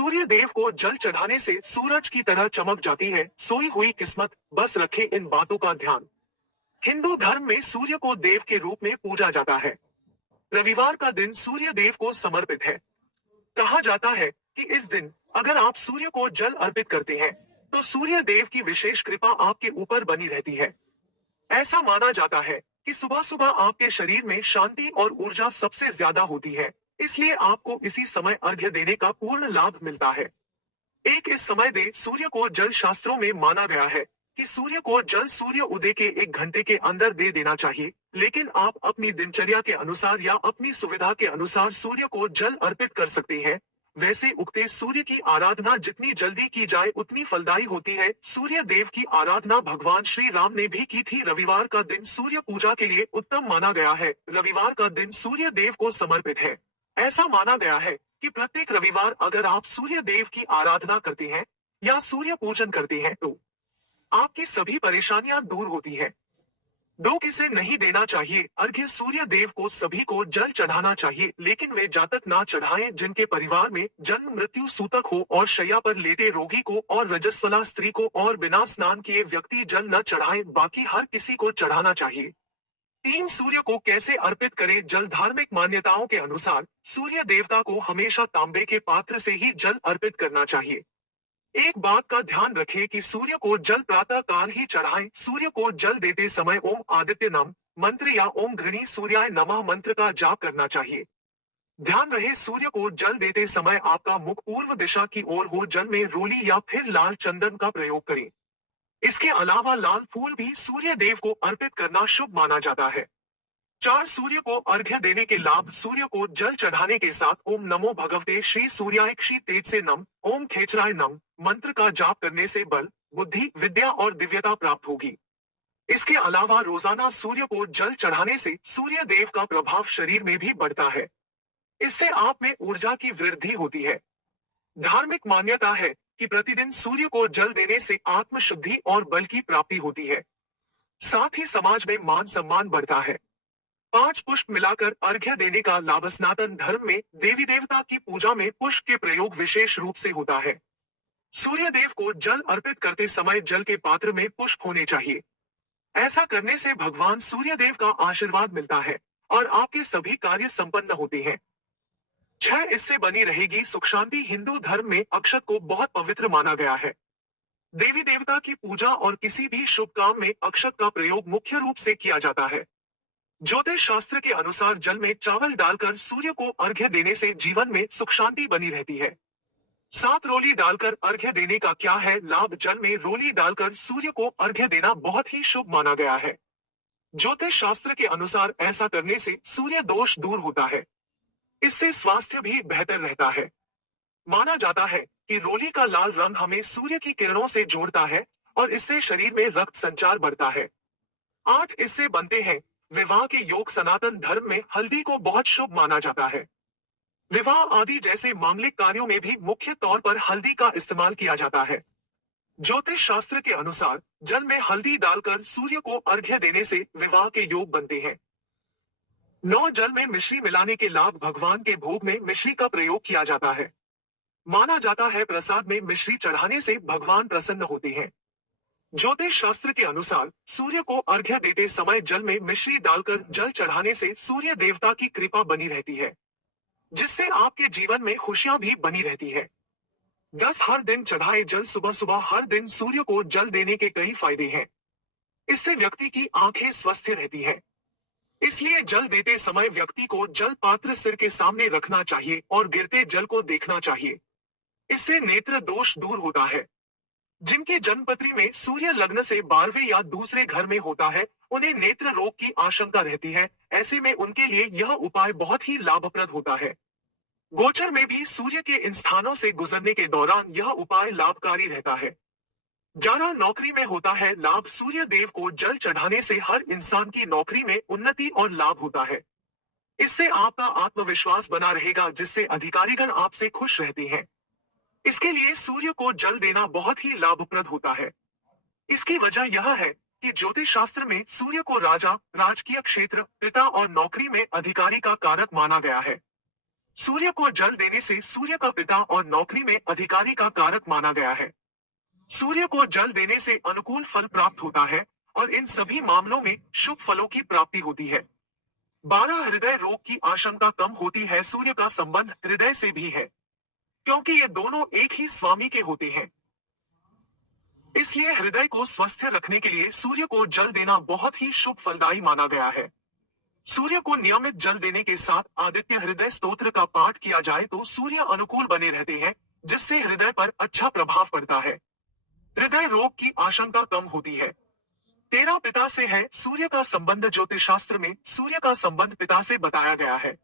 सूर्य देव को जल चढ़ाने से सूरज की तरह चमक जाती है सोई हुई किस्मत। बस रखे इन बातों का ध्यान। हिंदू धर्म में सूर्य को देव के रूप में पूजा जाता है। रविवार का दिन सूर्य देव को समर्पित है। कहा जाता है कि इस दिन अगर आप सूर्य को जल अर्पित करते हैं तो सूर्य देव की विशेष कृपा आपके ऊपर बनी रहती है। ऐसा माना जाता है कि सुबह सुबह आपके शरीर में शांति और ऊर्जा सबसे ज्यादा होती है, इसलिए आपको इसी समय अर्घ्य देने का पूर्ण लाभ मिलता है। एक इस समय दे सूर्य को जल शास्त्रों में माना गया है कि सूर्य को जल सूर्य उदय के 1 घंटे के अंदर दे देना चाहिए, लेकिन आप अपनी दिनचर्या के अनुसार या अपनी सुविधा के अनुसार सूर्य को जल अर्पित कर सकते हैं। वैसे उगते सूर्य की आराधना जितनी जल्दी की जाए उतनी फलदायी होती है। सूर्य देव की आराधना भगवान श्री राम ने भी की थी। रविवार का दिन सूर्य पूजा के लिए उत्तम माना गया है। रविवार का दिन सूर्य देव को समर्पित है। ऐसा माना गया है कि प्रत्येक रविवार अगर आप सूर्य देव की आराधना करते हैं या सूर्य पूजन करते हैं तो आपकी सभी परेशानियां दूर होती है। दो किसे नहीं देना चाहिए अर्घ्य। सूर्य देव को सभी को जल चढ़ाना चाहिए, लेकिन वे जातक ना चढ़ाएं जिनके परिवार में जन्म मृत्यु सूतक हो और शैया पर लेटे रोगी को और रजस्वला स्त्री को और बिना स्नान किए व्यक्ति जल न चढ़ाएं। बाकी हर किसी को चढ़ाना चाहिए। सूर्य को कैसे अर्पित करें? जल धार्मिक मान्यताओं के अनुसार सूर्य देवता को हमेशा तांबे के पात्र से ही जल अर्पित करना चाहिए। एक बात का ध्यान रखें कि सूर्य को जल प्रातः काल ही चढ़ाएं। सूर्य को जल देते समय ओम आदित्य नम मंत्र या ओम घृणी सूर्याय नमः मंत्र का जाप करना चाहिए। ध्यान रहे सूर्य को जल देते समय आपका मुख पूर्व दिशा की ओर हो। जल में रोली या फिर लाल चंदन का प्रयोग करें। इसके अलावा लाल फूल भी सूर्य देव को अर्पित करना शुभ माना जाता है। सूर्य को अर्घ्य देने के लाभ। सूर्य को जल चढ़ाने के साथ ओम नमो भगवते श्री सूर्याय क्षी तेज से नम ओम खेचराय नम मंत्र का जाप करने से बल, बुद्धि, विद्या और दिव्यता प्राप्त होगी। इसके अलावा रोजाना सूर्य को जल चढ़ाने से सूर्य देव का प्रभाव शरीर में भी बढ़ता है। इससे आप में ऊर्जा की वृद्धि होती है। धार्मिक मान्यता है कि प्रतिदिन सूर्य को जल देने से आत्मशुद्धि और बल की प्राप्ति होती है। साथ ही समाज में मान सम्मान बढ़ता है। 5 पुष्प मिलाकर अर्घ्य देने का लाभ। सनातन धर्म में देवी देवता की पूजा में पुष्प के प्रयोग विशेष रूप से होता है। सूर्य देव को जल अर्पित करते समय जल के पात्र में पुष्प होने चाहिए। ऐसा करने से भगवान सूर्य देव का आशीर्वाद मिलता है और आपके सभी कार्य संपन्न होते हैं। 6 इससे बनी रहेगी सुख शांति। हिंदू धर्म में अक्षत को बहुत पवित्र माना गया है। देवी देवता की पूजा और किसी भी शुभ काम में अक्षत का प्रयोग मुख्य रूप से किया जाता है। ज्योतिष शास्त्र के अनुसार जल में चावल डालकर सूर्य को अर्घ्य देने से जीवन में सुख शांति बनी रहती है। 7 रोली डालकर अर्घ्य देने का क्या है लाभ? जल में रोली डालकर सूर्य को अर्घ्य देना बहुत ही शुभ माना गया है। ज्योतिष शास्त्र के अनुसार ऐसा करने से सूर्य दोष दूर होता है। इससे स्वास्थ्य भी बेहतर रहता है। माना जाता है कि रोली का लाल रंग हमें सूर्य की किरणों से जोड़ता है और इससे शरीर में रक्त संचार बढ़ता है। 8 इससे बनते हैं विवाह के योग। सनातन धर्म में हल्दी को बहुत शुभ माना जाता है। विवाह आदि जैसे मांगलिक कार्यों में भी मुख्य तौर पर हल्दी का इस्तेमाल किया जाता है। ज्योतिष शास्त्र के अनुसार जल में हल्दी डालकर सूर्य को अर्घ्य देने से विवाह के योग बनते हैं। 9 जल में मिश्री मिलाने के लाभ। भगवान के भोग में मिश्री का प्रयोग किया जाता है। माना जाता है प्रसाद में मिश्री चढ़ाने से भगवान प्रसन्न होते हैं। ज्योतिष शास्त्र के अनुसार सूर्य को अर्घ्य देते समय जल में मिश्री डालकर जल चढ़ाने से सूर्य देवता की कृपा बनी रहती है, जिससे आपके जीवन में खुशियां भी बनी रहती है। 10 हर दिन चढ़ाए जल। सुबह सुबह हर दिन सूर्य को जल देने के कई फायदे हैं। इससे व्यक्ति की आंखें स्वस्थ रहती है। इसलिए जल देते समय व्यक्ति को जल पात्र सिर के सामने रखना चाहिए और गिरते जल को देखना चाहिए। इससे नेत्र दोष दूर होता है। जिनकी जन्मपत्री में सूर्य लग्न से 12वें या दूसरे घर में होता है उन्हें नेत्र रोग की आशंका रहती है। ऐसे में उनके लिए यह उपाय बहुत ही लाभप्रद होता है। गोचर में भी सूर्य के इन स्थानों से गुजरने के दौरान यह उपाय लाभकारी रहता है। जाना नौकरी में होता है लाभ। सूर्य देव को जल चढ़ाने से हर इंसान की नौकरी में उन्नति और लाभ होता है। इससे आपका आत्मविश्वास बना रहेगा, जिससे अधिकारीगण आपसे खुश रहते हैं। इसके लिए सूर्य को जल देना बहुत ही लाभप्रद होता है। इसकी वजह यह है कि ज्योतिष शास्त्र में सूर्य को राजा, राजकीय क्षेत्र, पिता और नौकरी में अधिकारी का कारक माना गया है। सूर्य को जल देने से सूर्य का पिता और नौकरी में अधिकारी का कारक माना गया है। सूर्य को जल देने से अनुकूल फल प्राप्त होता है और इन सभी मामलों में शुभ फलों की प्राप्ति होती है। 12 हृदय रोग की आशंका कम होती है। सूर्य का संबंध हृदय से भी है, क्योंकि ये दोनों एक ही स्वामी के होते हैं। इसलिए हृदय को स्वस्थ रखने के लिए सूर्य को जल देना बहुत ही शुभ फलदायी माना गया है। सूर्य को नियमित जल देने के साथ आदित्य हृदय स्तोत्र का पाठ किया जाए तो सूर्य अनुकूल बने रहते हैं, जिससे हृदय पर अच्छा प्रभाव पड़ता है। हृदय रोग की आशंका कम होती है। तेरा पिता से है। सूर्य का संबंध ज्योतिष शास्त्र में सूर्य का संबंध पिता से बताया गया है।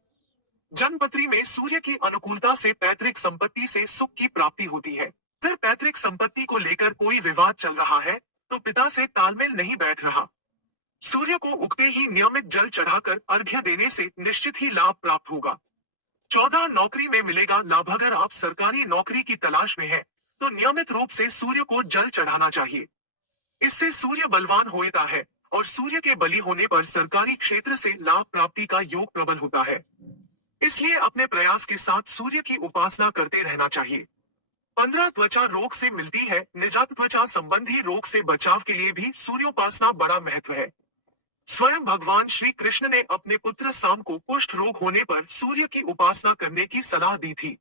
जन्मपत्री में सूर्य की अनुकूलता से पैतृक संपत्ति से सुख की प्राप्ति होती है। अगर पैतृक संपत्ति को लेकर कोई विवाद चल रहा है तो पिता से तालमेल नहीं बैठ रहा। सूर्य को उगते ही नियमित जल चढ़ाकर अर्घ्य देने से निश्चित ही लाभ प्राप्त होगा। 14 नौकरी में मिलेगा लाभ। अगर आप सरकारी नौकरी की तलाश में हैं, तो नियमित रूप से सूर्य को जल चढ़ाना चाहिए। इससे सूर्य बलवान होता है और सूर्य के बली होने पर सरकारी क्षेत्र से लाभ प्राप्ति का योग प्रबल होता है। इसलिए अपने प्रयास के साथ सूर्य की उपासना करते रहना चाहिए। 15 त्वचा रोग से मिलती है निजात। त्वचा संबंधी रोग से बचाव के लिए भी सूर्योपासना बड़ा महत्व है। स्वयं भगवान श्री कृष्ण ने अपने पुत्र साम को कुष्ठ रोग होने पर सूर्य की उपासना करने की सलाह दी थी।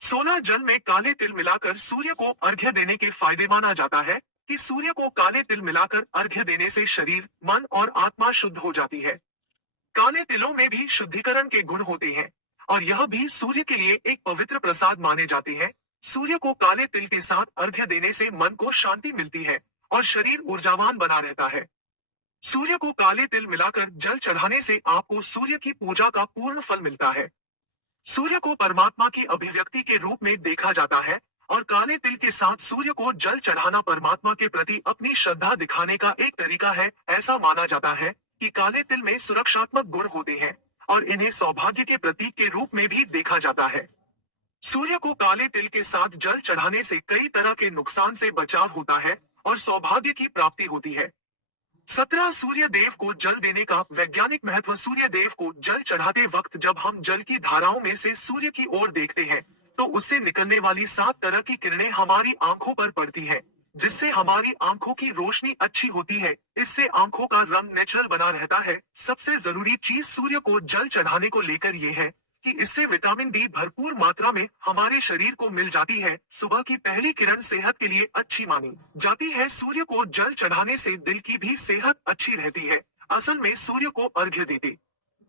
16 जल में काले तिल मिलाकर सूर्य को अर्घ्य देने के फायदे माना जाता है कि सूर्य को काले तिल मिलाकर अर्घ्य देने से शरीर, मन और आत्मा शुद्ध हो जाती है। काले तिलों में भी शुद्धिकरण के गुण होते हैं और यह भी सूर्य के लिए एक पवित्र प्रसाद माने जाते हैं। सूर्य को काले तिल के साथ अर्घ्य देने से मन को शांति मिलती है और शरीर ऊर्जावान बना रहता है। सूर्य को काले तिल मिलाकर जल चढ़ाने से आपको सूर्य की पूजा का पूर्ण फल मिलता है। सूर्य को परमात्मा की अभिव्यक्ति के रूप में देखा जाता है और काले तिल के साथ सूर्य को जल चढ़ाना परमात्मा के प्रति अपनी श्रद्धा दिखाने का एक तरीका है। ऐसा माना जाता है कि काले तिल में सुरक्षात्मक गुण होते हैं और इन्हें सौभाग्य के प्रतीक के रूप में भी देखा जाता है। सूर्य को काले तिल के साथ जल चढ़ाने से कई तरह के नुकसान से बचाव होता है और सौभाग्य की प्राप्ति होती है। 17 सूर्य देव को जल देने का वैज्ञानिक महत्व। सूर्य देव को जल चढ़ाते वक्त जब हम जल की धाराओं में से सूर्य की ओर देखते हैं, तो उससे निकलने वाली 7 तरह की किरणें हमारी आंखों पर पड़ती हैं, जिससे हमारी आंखों की रोशनी अच्छी होती है। इससे आंखों का रंग नेचुरल बना रहता है। सबसे जरूरी चीज सूर्य को जल चढ़ाने को लेकर ये है कि इससे विटामिन डी भरपूर मात्रा में हमारे शरीर को मिल जाती है। सुबह की पहली किरण सेहत के लिए अच्छी मानी जाती है। सूर्य को जल चढ़ाने से दिल की भी सेहत अच्छी रहती है। असल में सूर्य को अर्घ्य देते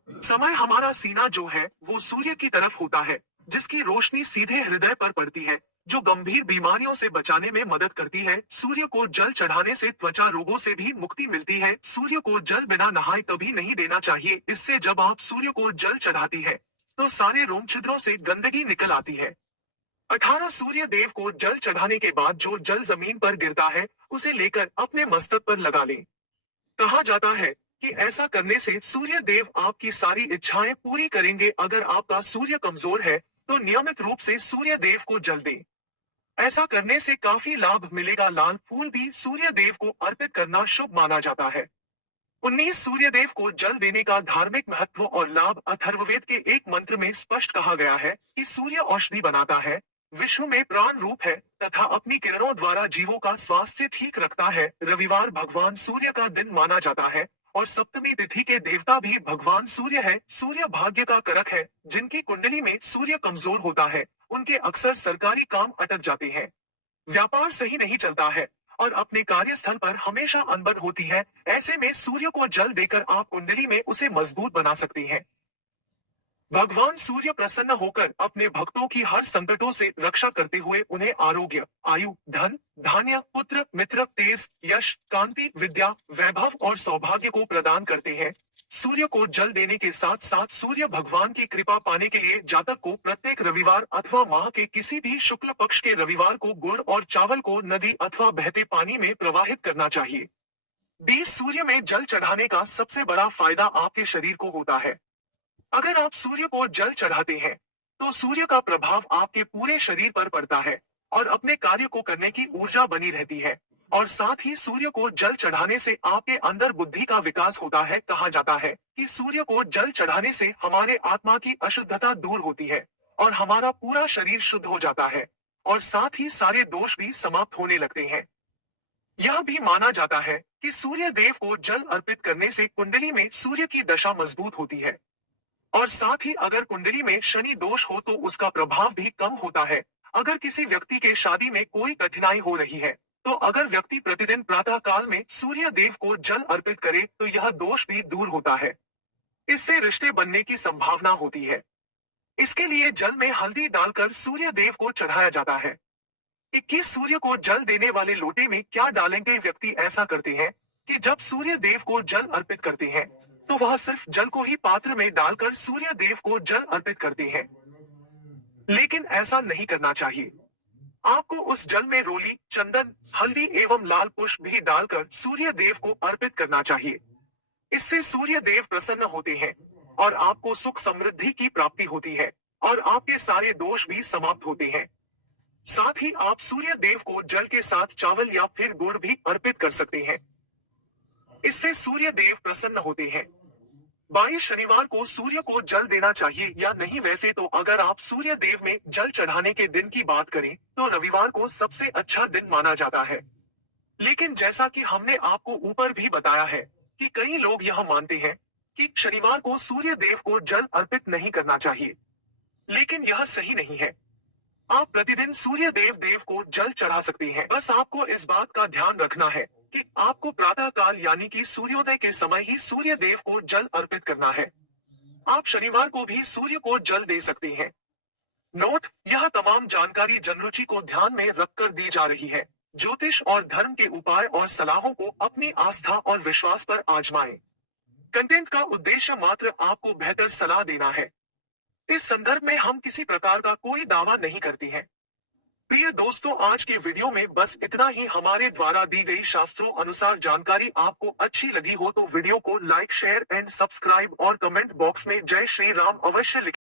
समय हमारा सीना जो है वो सूर्य की तरफ होता है, जिसकी रोशनी सीधे हृदय पर पड़ती है, जो गंभीर बीमारियों से बचाने में मदद करती है। सूर्य को जल चढ़ाने से त्वचा रोगों से भी मुक्ति मिलती है। सूर्य को जल बिना नहाए कभी नहीं देना चाहिए। इससे जब आप सूर्य को जल चढ़ाती है तो सारे रोम छिद्रों से गंदगी निकल आती है। 18 सूर्य देव को जल चढ़ाने के बाद जो जल जमीन पर गिरता है उसे लेकर अपने मस्तक पर लगा लें। कहा जाता है कि ऐसा करने से सूर्य देव आपकी सारी इच्छाएं पूरी करेंगे। अगर आपका सूर्य कमजोर है तो नियमित रूप से सूर्य देव को जल दें। ऐसा करने से काफी लाभ मिलेगा। लाल फूल भी सूर्य देव को अर्पित करना शुभ माना जाता है। 19 सूर्यदेव को जल देने का धार्मिक महत्व और लाभ। अथर्ववेद के एक मंत्र में स्पष्ट कहा गया है कि सूर्य औषधि बनाता है, विश्व में प्राण रूप है तथा अपनी किरणों द्वारा जीवों का स्वास्थ्य ठीक रखता है। रविवार भगवान सूर्य का दिन माना जाता है और सप्तमी तिथि के देवता भी भगवान सूर्य है। सूर्य भाग्य का कारक है। जिनकी कुंडली में सूर्य कमजोर होता है उनके अक्सर सरकारी काम अटक जाते हैं, व्यापार सही नहीं चलता है और अपने कार्यस्थल पर हमेशा अनबन होती है। ऐसे में सूर्य को जल देकर आप कुंडली में उसे मजबूत बना सकते हैं। भगवान सूर्य प्रसन्न होकर अपने भक्तों की हर संकटों से रक्षा करते हुए उन्हें आरोग्य, आयु, धन, धान्य, पुत्र, मित्र, तेज, यश, कांति, विद्या, वैभव और सौभाग्य को प्रदान करते हैं। सूर्य को जल देने के साथ साथ सूर्य भगवान की कृपा पाने के लिए जातक को प्रत्येक रविवार अथवा माह के किसी भी शुक्ल पक्ष के रविवार को गुड़ और चावल को नदी अथवा बहते पानी में प्रवाहित करना चाहिए। 20 सूर्य में जल चढ़ाने का सबसे बड़ा फायदा आपके शरीर को होता है। अगर आप सूर्य को जल चढ़ाते हैं तो सूर्य का प्रभाव आपके पूरे शरीर पर पड़ता है और अपने कार्य को करने की ऊर्जा बनी रहती है। और साथ ही सूर्य को जल चढ़ाने से आपके अंदर बुद्धि का विकास होता है। कहा जाता है कि सूर्य को जल चढ़ाने से हमारे आत्मा की अशुद्धता दूर होती है और हमारा पूरा शरीर शुद्ध हो जाता है और साथ ही सारे दोष भी समाप्त होने लगते हैं। यह भी माना जाता है कि सूर्य देव को जल अर्पित करने से कुंडली में सूर्य की दशा मजबूत होती है और साथ ही अगर कुंडली में शनि दोष हो तो उसका प्रभाव भी कम होता है। अगर किसी व्यक्ति के शादी में कोई कठिनाई हो रही है तो अगर व्यक्ति प्रतिदिन प्रातः काल में सूर्य देव को जल अर्पित करे तो यह दोष भी दूर होता है। इससे रिश्ते बनने की संभावना होती है। इसके लिए जल में हल्दी डालकर सूर्य देव को चढ़ाया जाता है। 21 सूर्य को जल देने वाले लोटे में क्या डालेंगे? व्यक्ति ऐसा करते हैं कि जब सूर्य देव को जल अर्पित करते हैं तो वह सिर्फ जल को ही पात्र में डालकर सूर्य देव को जल अर्पित करते हैं, लेकिन ऐसा नहीं करना चाहिए। आपको उस जल में रोली, चंदन, हल्दी एवं लाल पुष्प भी डालकर सूर्य देव को अर्पित करना चाहिए। इससे सूर्य देव प्रसन्न होते हैं और आपको सुख समृद्धि की प्राप्ति होती है और आपके सारे दोष भी समाप्त होते हैं। साथ ही आप सूर्य देव को जल के साथ चावल या फिर गुड़ भी अर्पित कर सकते हैं। इससे सूर्य देव प्रसन्न होते हैं। 22 शनिवार को सूर्य को जल देना चाहिए या नहीं? वैसे तो अगर आप सूर्य देव में जल चढ़ाने के दिन की बात करें तो रविवार को सबसे अच्छा दिन माना जाता है। लेकिन जैसा कि हमने आपको ऊपर भी बताया है कि कई लोग यह मानते हैं कि शनिवार को सूर्य देव को जल अर्पित नहीं करना चाहिए, लेकिन यह सही नहीं है। आप प्रतिदिन सूर्य देव को जल चढ़ा सकते हैं। बस आपको इस बात का ध्यान रखना है कि आपको प्रातः काल यानी कि सूर्योदय के समय ही सूर्य देव को जल अर्पित करना है। आप शनिवार को भी सूर्य को जल दे सकते हैं। नोट: यह तमाम जानकारी जनरुचि को ध्यान में रखकर दी जा रही है। ज्योतिष और धर्म के उपाय और सलाहों को अपनी आस्था और विश्वास पर आजमाएं। कंटेंट का उद्देश्य मात्र आपको बेहतर सलाह देना है। इस संदर्भ में हम किसी प्रकार का कोई दावा नहीं करते हैं। प्रिय दोस्तों, आज के वीडियो में बस इतना ही। हमारे द्वारा दी गई शास्त्रों अनुसार जानकारी आपको अच्छी लगी हो तो वीडियो को लाइक, शेयर एंड सब्सक्राइब और कमेंट बॉक्स में जय श्री राम अवश्य लिखें।